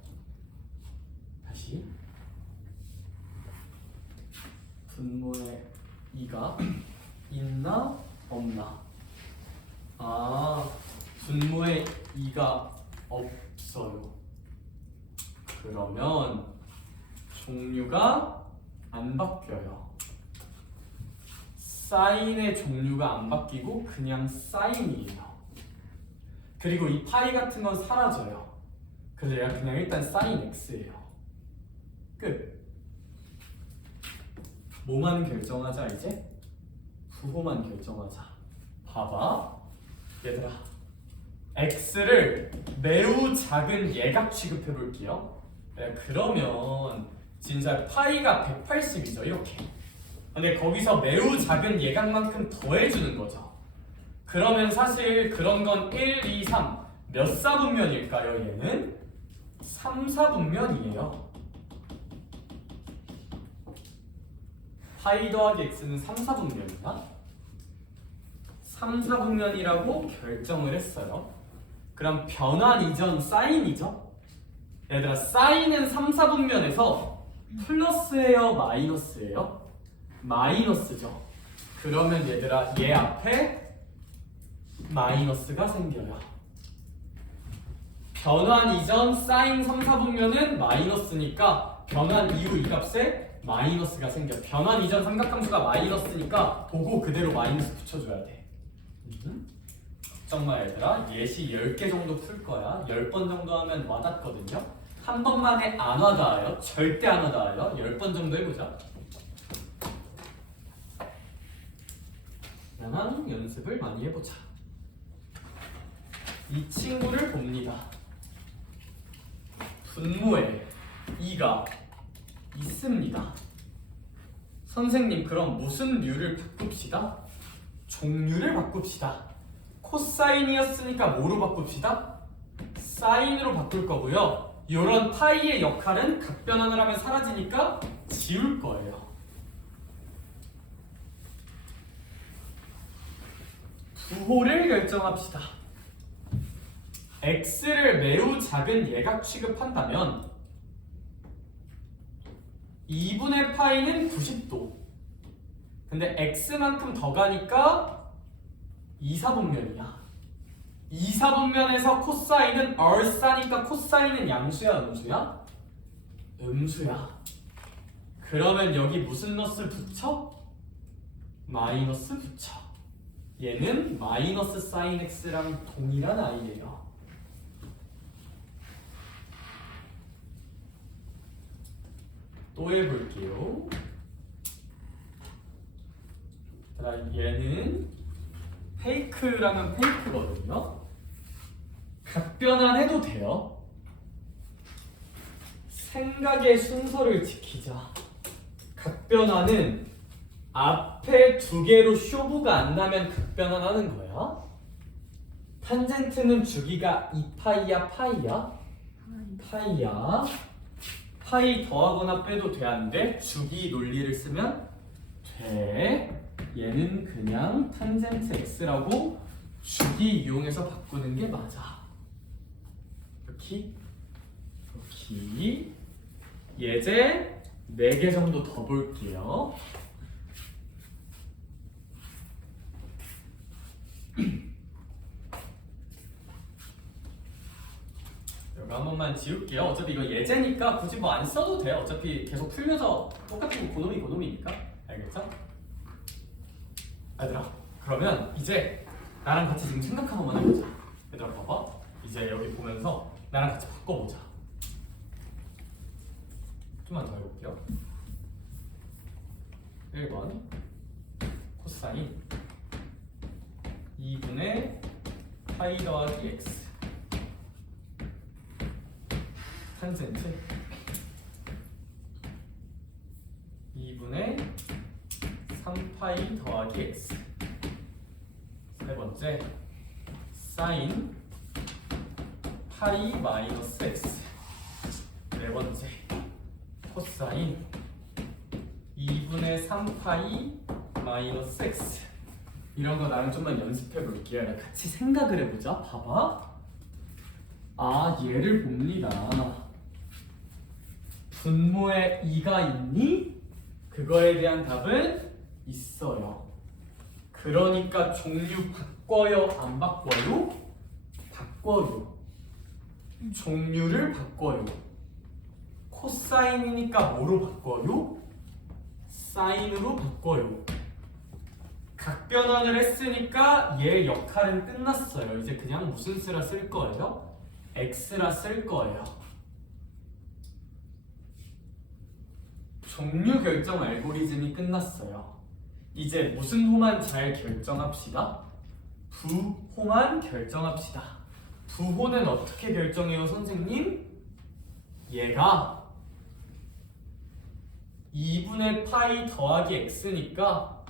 다시 분모의 2가 있나 없나. 아, 분모의 2가 없어요. 그러면 종류가 안 바뀌어요. 사인의 종류가 안 바뀌고 그냥 사인이에요. 그리고 이 파이 같은 건 사라져요. 그래서 얘가 그냥 일단 사인 x예요. 끝. 뭐만 결정하자 이제? 부호만 결정하자. 봐봐. 얘들아. x를 매우 작은 예각 취급해 볼게요. 그러면 진짜 파이가 180이죠. 이렇게. 근데 거기서 매우 작은 예각만큼 더해주는 거죠. 그러면 사실 그런 건 1, 2, 3 몇 사분면일까요? 얘는 3, 4분면이에요. 파이 더하기 x는 3, 4분면이나 3, 4분면이라고 결정을 했어요. 그럼 변환 이전 사인이죠? 얘들아, 사인은 3, 4분면에서 플러스예요? 마이너스예요? 마이너스죠. 그러면 얘들아, 얘 앞에 마이너스가 생겨요. 변환 이전 사인 3, 4분면은 마이너스니까 변환 이후 이 값에 마이너스가 생겨. 변환 이전 삼각함수가 마이너스니까 보고 그대로 마이너스 붙여줘야 돼. 걱정 마 얘들아. 예시 10개 정도 풀 거야. 10번 정도 하면 와닿거든요. 한 번만에 안 와닿아요. 절대 안 와닿아요. 10번 정도 해보자. 그냥 연습을 많이 해보자. 이 친구를 봅니다. 분모에 2가 있습니다. 선생님, 그럼 무슨 류를 바꿉시다? 종류를 바꿉시다. 코사인이었으니까 뭐로 바꿉시다? 사인으로 바꿀 거고요. 이런 파이의 역할은 각변환을 하면 사라지니까 지울 거예요. 부호를 결정합시다. x를 매우 작은 예각 취급한다면 2분의 파이는 90도. 근데 x만큼 더 가니까 2, 4분면이야. 2, 4분면에서 코사인은 얼싸니까 코사인은 양수야, 음수야? 음수야. 그러면 여기 무슨 너스 붙여? 마이너스 붙여. 얘는 마이너스 사인 x랑 동일한 i예요. 또 해볼게요. 얘는 페이크라면 페이크거든요. 각변환 해도 돼요. 생각의 순서를 지키자. 각변환은 앞에 두 개로 쇼부가 안 나면 각변환 하는 거야. 탄젠트는 주기가 2파이야, 파이야? 파이야. 파이 더하거나 빼도 돼, 안 돼? 주기 논리를 쓰면 돼. 얘는 그냥 탄젠트 x라고 주기 이용해서 바꾸는 게 맞아. 이렇게 이렇게. 예제 4개 정도 더 볼게요. 이거 한 번만 지울게요. 어차피 이거 예제니까 굳이 뭐 안 써도 돼요. 어차피 계속 풀면서 똑같은 거 고놈이니까. 알겠죠? 얘들아, 그러면 이제 나랑 같이 지금 생각 한 번만 해보자. 얘들아 봐봐. 이제 여기 보면서 나랑 같이 바꿔보자. 좀만 더 해볼게요. 1번 코사인 2분의 파이 더하기 x 탄젠트 2분의 3파이 더하기 x. 세 번째 사인 파이 마이너스 x. 네 번째 코사인 2분의 3파이 마이너스 x. 이런 거 나랑 좀만 연습해 볼게요. 같이 생각을 해보자. 봐봐. 아, 얘를 봅니다. 분모에 2가 있니? 그거에 대한 답은 있어요. 그러니까 종류 바꿔요? 안 바꿔요? 바꿔요. 종류를 바꿔요. 코사인이니까 뭐로 바꿔요? 사인으로 바꿔요. 각변환을 했으니까 얘 역할은 끝났어요. 이제 그냥 무슨 수라 쓸 거예요? x라 쓸 거예요. 종류 결정 알고리즘이 끝났어요. 이제 무슨 호만 잘 결정합시다. 부호만 결정합시다. 부호는 어떻게 결정해요, 선생님? 얘가 2분의 파이 더하기 x니까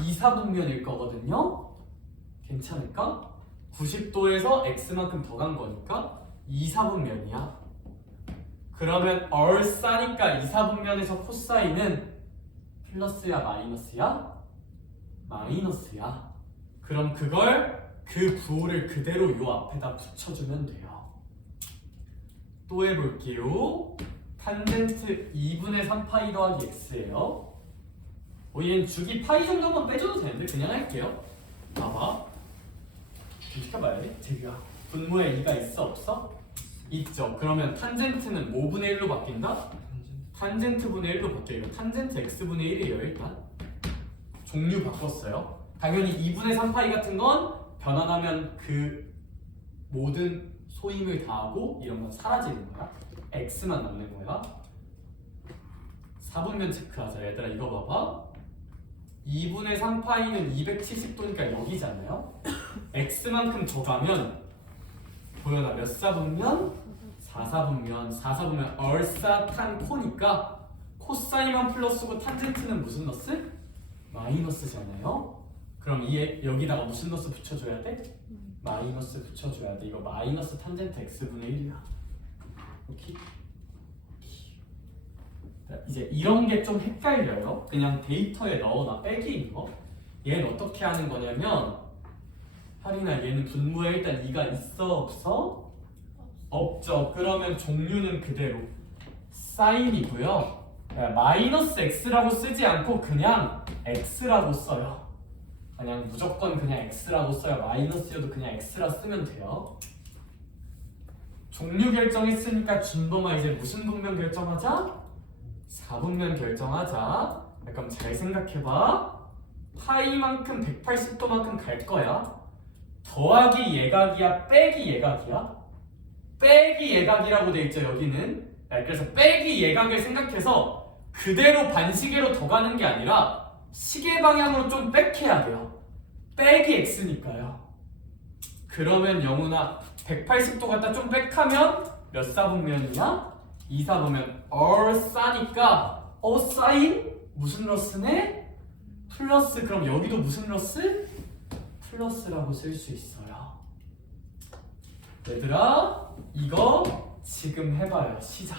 2, 4분면일 거거든요? 괜찮을까? 90도에서 x만큼 더 간 거니까 2, 4분면이야. 그러면 얼싸니까 2, 4분면에서 코사인은 플러스야 마이너스야? 마이너스야. 그럼 그걸 그 부호를 그대로 요 앞에다 붙여주면 돼요. 또 해볼게요. 탄젠트 2분의 3파이 더하기 x예요. 얘는 주기 파이 정도만 빼줘도 되는데 그냥 할게요. 봐봐. 시켜봐야 돼. 제가 분모에 2가 있어 없어? 있죠. 그러면 탄젠트는 5분의 1로 바뀐다? 탄젠트 분의 1로 바뀌어요. 탄젠트 x분의 1이에요. 일단 종류 바꿨어요. 당연히 2분의 3파이 같은 건 변환하면 그 모든 소임을 다하고 이런 건 사라지는 거야. x만 남는 거야. 4분면 체크하자. 얘들아 이거 봐봐. 2분의 3파이는 270도니까 여기잖아요. x만큼 더 가면 보여나 몇 사분면? 4사분면. 4사분면 얼싸탄 코니까 코사인만 플러스고 탄젠트는 무슨 너스? 마이너스잖아요. 그럼 여기다가 무슨 너스 붙여줘야 돼? 마이너스 붙여줘야 돼. 이거 마이너스 탄젠트 x분의 1이야. 오케이? 이제 이런 게 좀 헷갈려요. 그냥 데이터에 넣어놔 빼기인 거. 얘는 어떻게 하는 거냐면 할인아 얘는 분모에 일단 2가 있어 없어? 없죠. 그러면 종류는 그대로 사인이고요. 마이너스 x라고 쓰지 않고 그냥 x라고 써요. 그냥 무조건 그냥 x라고 써요. 마이너스여도 그냥 x라 쓰면 돼요. 종류 결정했으니까 준범아 이제 무슨 분면 결정하자? 4분면 결정하자. 그럼 잘 생각해봐. 파이만큼 180도만큼 갈 거야. 더하기 예각이야? 빼기 예각이야? 빼기 예각이라고 돼 있죠 여기는. 그래서 빼기 예각을 생각해서 그대로 반시계로 더 가는 게 아니라 시계 방향으로 좀 빽해야 돼요. 빼기 x니까요. 그러면 영훈아 180도 갖다 좀 빽하면 몇 사분면이야? 2, 4분면 얼싸니까 사인? 무슨 러스네? 플러스. 그럼 여기도 무슨 러스? 플러스라고 쓸 수 있어요. 얘들아 이거 지금 해봐요. 시작.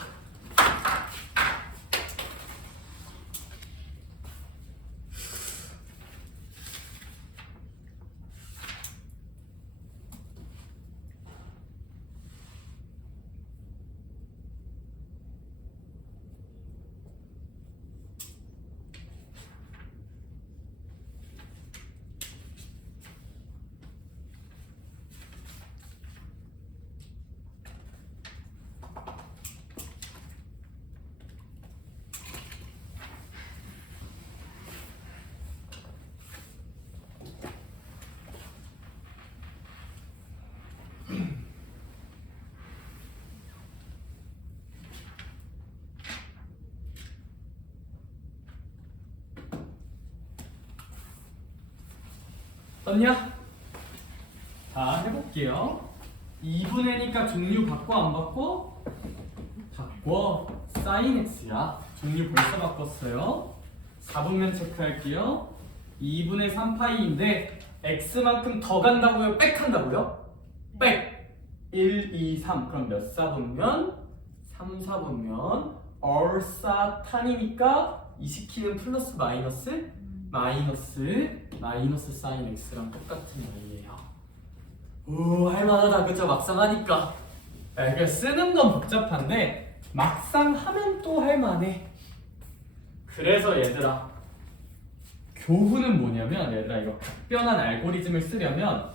떴냐? 자 해볼게요. 2분의 니까 종류 바꿔 안 바꿔? 바꿔. 사인 x야. 종류 벌써 바꿨어요. 4분면 체크할게요. 2분의 3파이인데 x만큼 더 간다고요? 백 한다고요? 백! 1, 2, 3 그럼 몇 사분면? 3, 4분면 얼사탄이니까 이 식키는 플러스 마이너스 사인 x랑 똑같은 말이에요. 오 할만하다 그쵸? 막상 하니까. 그러니까 쓰는 건 복잡한데 막상 하면 또 할만해. 그래서 얘들아 교훈은 뭐냐면 얘들아 이거 각변환 알고리즘을 쓰려면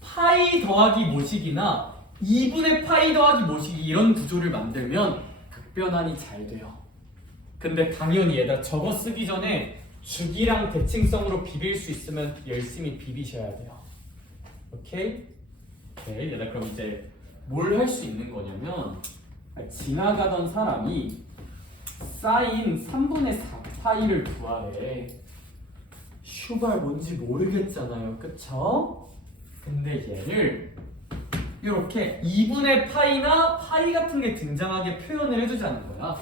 파이 더하기 모식이나 2분의 파이 더하기 모식 이런 구조를 만들면 각변환이 잘 돼요. 근데 당연히 얘들아 저거 쓰기 전에 주기랑 대칭성으로 비빌 수 있으면 열심히 비비셔야 돼요. 오케이? 오케이 얘들아 그럼 이제 뭘 할 수 있는 거냐면 지나가던 사람이 사인 3분의 4 파이를 구하래. 슈발 뭔지 모르겠잖아요 그쵸? 근데 얘를 이렇게 2분의 파이나 파이 같은 게 등장하게 표현을 해주자는 거야.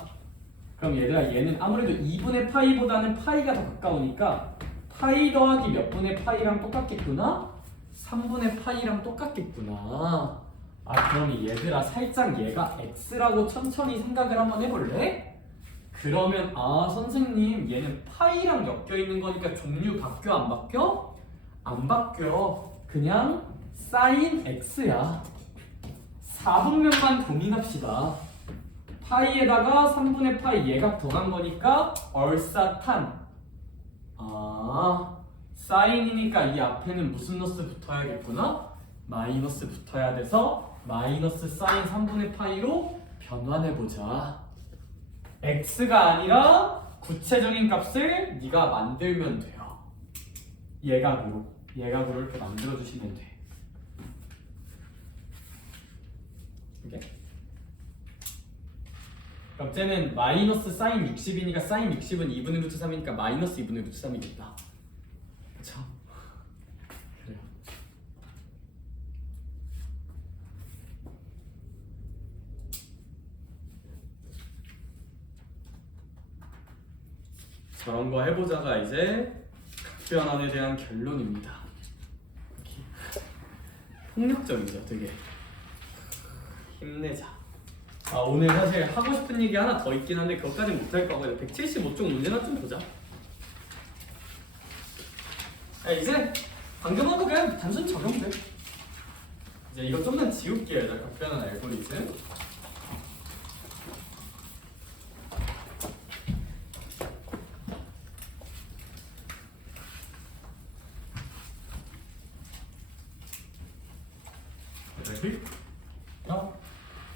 그럼 얘들아 얘는 아무래도 2분의 파이보다는 파이가 더 가까우니까 파이 더하기 몇 분의 파이랑 똑같겠구나? 3분의 파이랑 똑같겠구나. 아 그럼 얘들아 살짝 얘가 x라고 천천히 생각을 한번 해볼래? 그러면 아 선생님 얘는 파이랑 엮여있는 거니까 종류 바뀌어 안 바뀌어? 안 바뀌어. 그냥 사인 x야. 4분면만 고민합시다. 파이에다가 3분의 파이 얘가 더간 거니까 얼사탄. 아 사인이니까 이 앞에는 무슨 너스 붙어야겠구나? 마이너스 붙어야 돼서 마이너스 사인 3분의 파이로 변환해보자. x가 아니라 구체적인 값을 네가 만들면 돼요. 예각으로 이렇게 만들어주시면 돼. 이게 그럼 쟤는 마이너스 사인 60이니까 사인 60은 2분의 루트 3이니까 마이너스 2분의 루트 3이겠다. 그쵸? 그래요. 저런 거 해보자가 이제 각변환에 대한 결론입니다. 폭력적이죠 되게. 힘내자. 아 오늘 사실 하고 싶은 얘기 하나 더 있긴 한데 그것까진 못할 거고 175쪽 문제나 좀 보자. 이제 방금 한 거 그냥 단순 적용돼. 이제 이거 좀만 지울게요. 일단 각변환 알고리즘.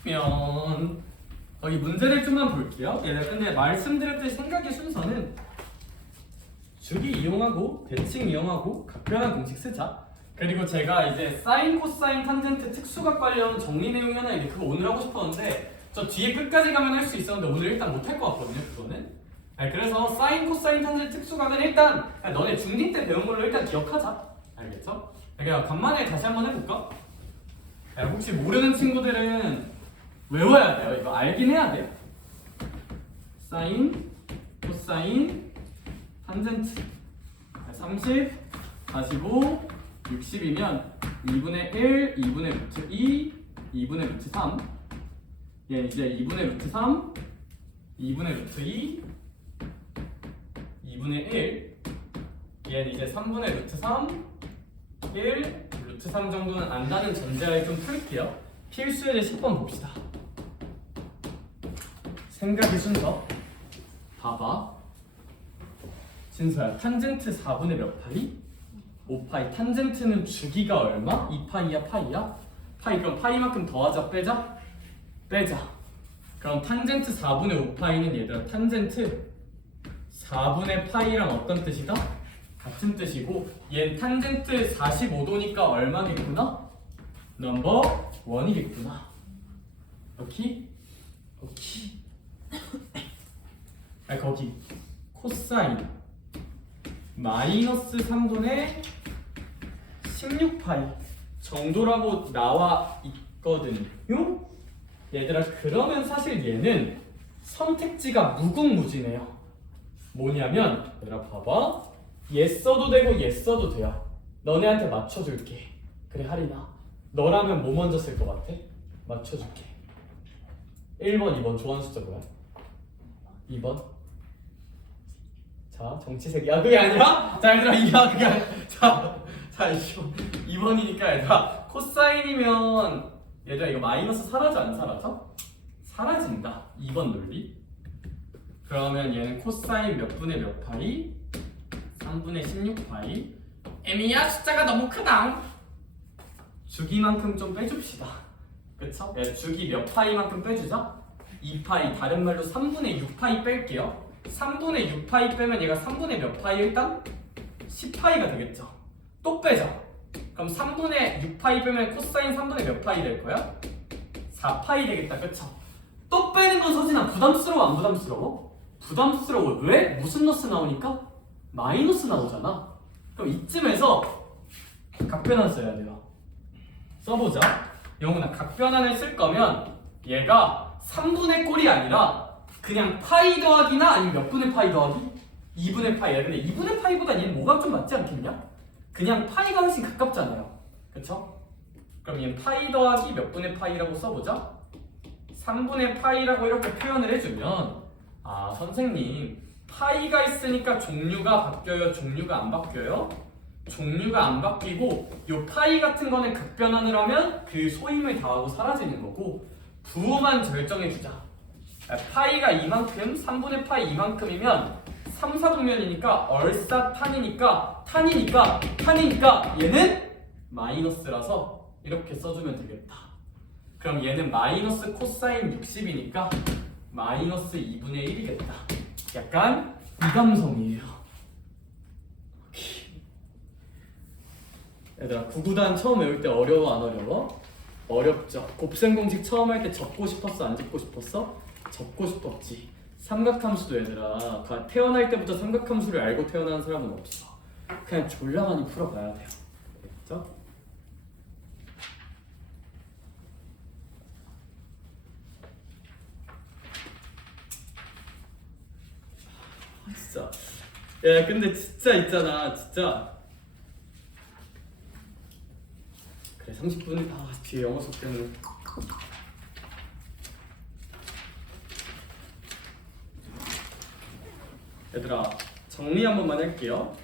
그러면 여기 문제를 좀만 볼게요. 근데 말씀드렸듯이 생각의 순서는 주기 이용하고 대칭 이용하고 각변환 공식 쓰자. 그리고 제가 이제 사인, 코사인, 탄젠트 특수각 관련 정리 내용이 하나 있는데 그거 오늘 하고 싶었는데 저 뒤에 끝까지 가면 할 수 있었는데 오늘 일단 못 할 것 같거든요. 그거는. 그래서 사인, 코사인, 탄젠트 특수각은 일단 너네 중2 때 배운 걸로 일단 기억하자. 알겠죠? 그냥 간만에 다시 한번 해볼까? 혹시 모르는 친구들은 외워야 돼요. 이거 알긴 해야 돼요. 사인, 코사인, 탄젠트 30, 45, 60이면 2분의 1, 2분의 루트 2, 2분의 루트 3 얘는 이제 2분의 루트 3, 2분의 루트 2, 2분의 1 얘는 이제 3분의 루트 3, 1, 루트 3 정도는 안다는 전제하에 좀 풀게요. 필수예제 10번 봅시다. 생각의 순서 봐봐. 진서야 탄젠트 4분의 몇 파이? 5파이. 탄젠트는 주기가 얼마? 2파이야 파이야? 파이. 그럼 파이만큼 더하자 빼자? 빼자. 그럼 탄젠트 4분의 5파이는 얘들아 탄젠트 4분의 파이랑 어떤 뜻이다? 같은 뜻이고 얘는 탄젠트 45도니까 얼마겠구나? 넘버 1이겠구나. 오케이? 오케이. 거기 코사인 마이너스 3분의 16파이 정도라고 나와 있거든요. 얘들아 그러면 사실 얘는 선택지가 무궁무진해요. 뭐냐면 얘들아 봐봐. 얘 써도 되고 얘 써도 돼요. 너네한테 맞춰줄게. 그래 하리나 너라면 뭐 먼저 쓸 것 같아? 맞춰줄게. 1번, 2번 좋아하는 숫자 뭐야? 2번? 자, 정치색. 야, 그게 아니라? 자, 얘들아, 이야, 그게 아니라. 자, 2번이니까 얘들아, 코사인이면 얘들아, 이거 마이너스 사라져, 안 사라져? 사라진다. 2번 논리. 그러면 얘는 코사인 몇 분의 몇 파이? 3분의 16파이. 애미야, 숫자가 너무 크다. 주기만큼 좀 빼줍시다. 그쵸? 주기 몇 파이만큼 빼주자. 2파이, 다른 말로 3분의 6파이 뺄게요. 3분의 6파이 빼면 얘가 3분의 몇 파이? 일단 10파이가 되겠죠. 또 빼자. 그럼 3분의 6파이 빼면 코사인 3분의 몇 파이 될 거야? 4파이 되겠다. 그쵸? 또 빼는 건 서진아 부담스러워 안 부담스러워? 부담스러워. 왜? 무슨 러스 나오니까? 마이너스 나오잖아. 그럼 이쯤에서 각변환 써야 돼요. 써보자. 영훈아, 각변환을 쓸 거면 얘가 3분의 꼴이 아니라 그냥 파이 더하기나 아니면 몇 분의 파이 더하기? 2분의 파이야. 근데 2분의 파이보다 얘는 뭐가 좀 맞지 않겠냐? 그냥 파이가 훨씬 가깝잖아요. 그쵸? 그럼 얘는 파이 더하기 몇 분의 파이라고 써보자. 3분의 파이라고 이렇게 표현을 해주면 아, 선생님 파이가 있으니까 종류가 바뀌어요? 종류가 안 바뀌어요? 종류가 안 바뀌고 요 파이 같은 거는 극변환을 하면 그 소임을 다하고 사라지는 거고 부호만 결정해주자. 파이가 이만큼, 3분의 파이 이만큼이면 3, 4분면이니까 얼싸 탄이니까 얘는 마이너스라서 이렇게 써주면 되겠다. 그럼 얘는 마이너스 코사인 60이니까 마이너스 2분의 1이겠다. 약간 이감성이에요. 얘들아, 구구단 처음 외울 때 어려워 안 어려워? 어렵죠. 곱셈 공식 처음 할 때 적고 싶었어 안 적고 싶었어? 적고 싶었지. 삼각함수도 얘들아, 태어날 때부터 삼각함수를 알고 태어난 사람은 없어. 그냥 졸라 많이 풀어봐야 돼요. 알겠죠? 진짜. 야, 근데 진짜 있잖아, 진짜. 그래, 30분. 아, 뒤에 영어 수업 때문에. 얘들아, 정리 한 번만 할게요.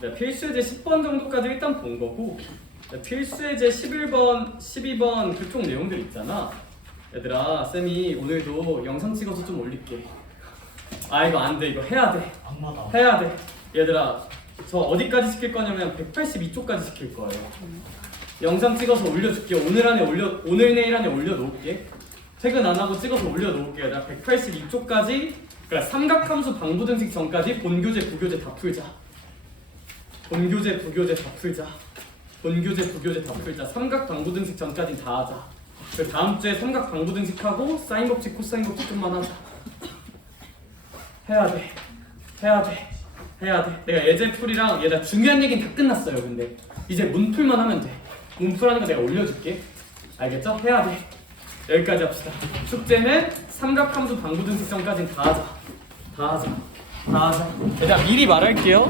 네, 필수예제 10번 정도까지 일단 본 거고, 네, 필수예제 11번, 12번 그쪽 내용들 있잖아. 얘들아, 쌤이 오늘도 영상 찍어서 좀 올릴게. 아, 이거 안 돼. 이거 해야 돼. 해야 돼. 얘들아, 저 어디까지 시킬 거냐면 182쪽까지 시킬 거예요. 영상 찍어서 올려줄게. 오늘 내일 안에 올려놓을게. 퇴근 안 하고 찍어서 올려놓을게. 나 182쪽까지, 그러니까 삼각함수 방부등식 전까지 본교재, 부교재 다 풀자. 본교재, 부교재 다 풀자. 본교재, 부교재 다 풀자. 삼각 방부등식 전까지 다 하자. 그 다음 주에 삼각 방부등식하고 사인 법칙, 코사인 법칙 좀만 하자. 해야 돼. 내가 예제풀이랑 얘가 중요한 얘기는 다 끝났어요. 근데 이제 문풀만 하면 돼. 문풀하는 거 내가 올려줄게. 알겠죠? 해야 돼. 여기까지 합시다. 숙제는 삼각함수 방부등식 전까지는 다 하자. 얘들아, 미리 말할게요.